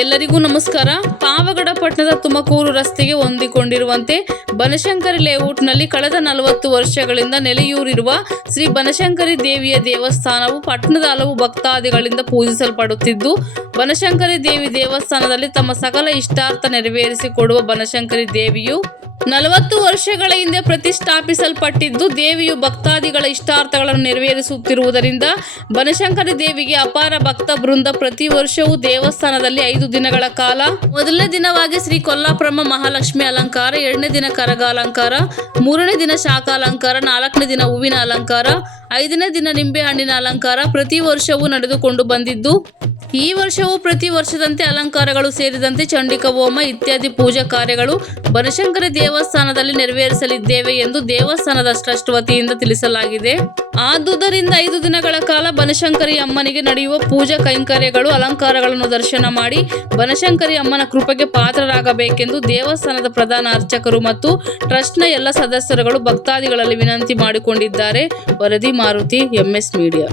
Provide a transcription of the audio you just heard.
ಎಲ್ಲರಿಗೂ ನಮಸ್ಕಾರ. ಪಾವಗಡ ಪಟ್ಟಣದ ತುಮಕೂರು ರಸ್ತೆಗೆ ಹೊಂದಿಕೊಂಡಿರುವಂತೆ ಬನಶಂಕರಿ ಲೇಔಟ್ನಲ್ಲಿ ಕಳೆದ 40 ವರ್ಷಗಳಿಂದ ನೆಲೆಯೂರಿರುವ ಶ್ರೀ ಬನಶಂಕರಿ ದೇವಿಯ ದೇವಸ್ಥಾನವು ಪಟ್ಟಣದ ಹಲವು ಭಕ್ತಾದಿಗಳಿಂದ ಪೂಜಿಸಲ್ಪಡುತ್ತಿದ್ದು, ಬನಶಂಕರಿ ದೇವಿ ದೇವಸ್ಥಾನದಲ್ಲಿ ತಮ್ಮ ಸಕಲ ಇಷ್ಟಾರ್ಥ ನೆರವೇರಿಸಿಕೊಡುವ ಬನಶಂಕರಿ ದೇವಿಯು 40 ವರ್ಷಗಳ ಹಿಂದೆ ಪ್ರತಿಷ್ಠಾಪಿಸಲ್ಪಟ್ಟಿದ್ದು, ದೇವಿಯು ಭಕ್ತಾದಿಗಳ ಇಷ್ಟಾರ್ಥಗಳನ್ನು ನೆರವೇರಿಸುತ್ತಿರುವುದರಿಂದ ಬನಶಂಕರಿ ದೇವಿಗೆ ಅಪಾರ ಭಕ್ತ ಬೃಂದ ಪ್ರತಿ ವರ್ಷವೂ ದೇವಸ್ಥಾನದಲ್ಲಿ 5 ದಿನಗಳ ಕಾಲ ಮೊದಲನೇ ದಿನವಾಗಿ ಶ್ರೀ ಕೊಲ್ಲಾಪುರಮ್ಮ ಮಹಾಲಕ್ಷ್ಮಿ ಅಲಂಕಾರ, 2ನೇ ದಿನ ಕರಗ ಅಲಂಕಾರ, 3ನೇ ದಿನ ಶಾಖ ಅಲಂಕಾರ, 4ನೇ ದಿನ ಹೂವಿನ ಅಲಂಕಾರ, 5ನೇ ದಿನ ನಿಂಬೆ ಹಣ್ಣಿನ ಅಲಂಕಾರ ಪ್ರತಿ ವರ್ಷವೂ ನಡೆದುಕೊಂಡು ಬಂದಿದ್ದು, ಈ ವರ್ಷವೂ ಪ್ರತಿ ವರ್ಷದಂತೆ ಅಲಂಕಾರಗಳು ಸೇರಿದಂತೆ ಚಂಡಿಕಾ ಹೋಮ ಇತ್ಯಾದಿ ಪೂಜಾ ಕಾರ್ಯಗಳು ಬನಶಂಕರಿ ದೇವಸ್ಥಾನದಲ್ಲಿ ನೆರವೇರಿಸಲಿದ್ದೇವೆ ಎಂದು ದೇವಸ್ಥಾನದ ಟ್ರಸ್ಟ್ ವತಿಯಿಂದ ತಿಳಿಸಲಾಗಿದೆ. ಆದುದರಿಂದ 5 ದಿನಗಳ ಕಾಲ ಬನಶಂಕರಿ ಅಮ್ಮನಿಗೆ ನಡೆಯುವ ಪೂಜಾ ಕೈಂಕರ್ಯಗಳು, ಅಲಂಕಾರಗಳನ್ನು ದರ್ಶನ ಮಾಡಿ ಬನಶಂಕರಿ ಅಮ್ಮನ ಕೃಪೆಗೆ ಪಾತ್ರರಾಗಬೇಕೆಂದು ದೇವಸ್ಥಾನದ ಪ್ರಧಾನ ಅರ್ಚಕರು ಮತ್ತು ಟ್ರಸ್ಟ್ನ ಎಲ್ಲ ಸದಸ್ಯರುಗಳು ಭಕ್ತಾದಿಗಳಲ್ಲಿ ವಿನಂತಿ ಮಾಡಿಕೊಂಡಿದ್ದಾರೆ. ವರದಿ ಮಾರುತಿ, MS ಮೀಡಿಯಾ.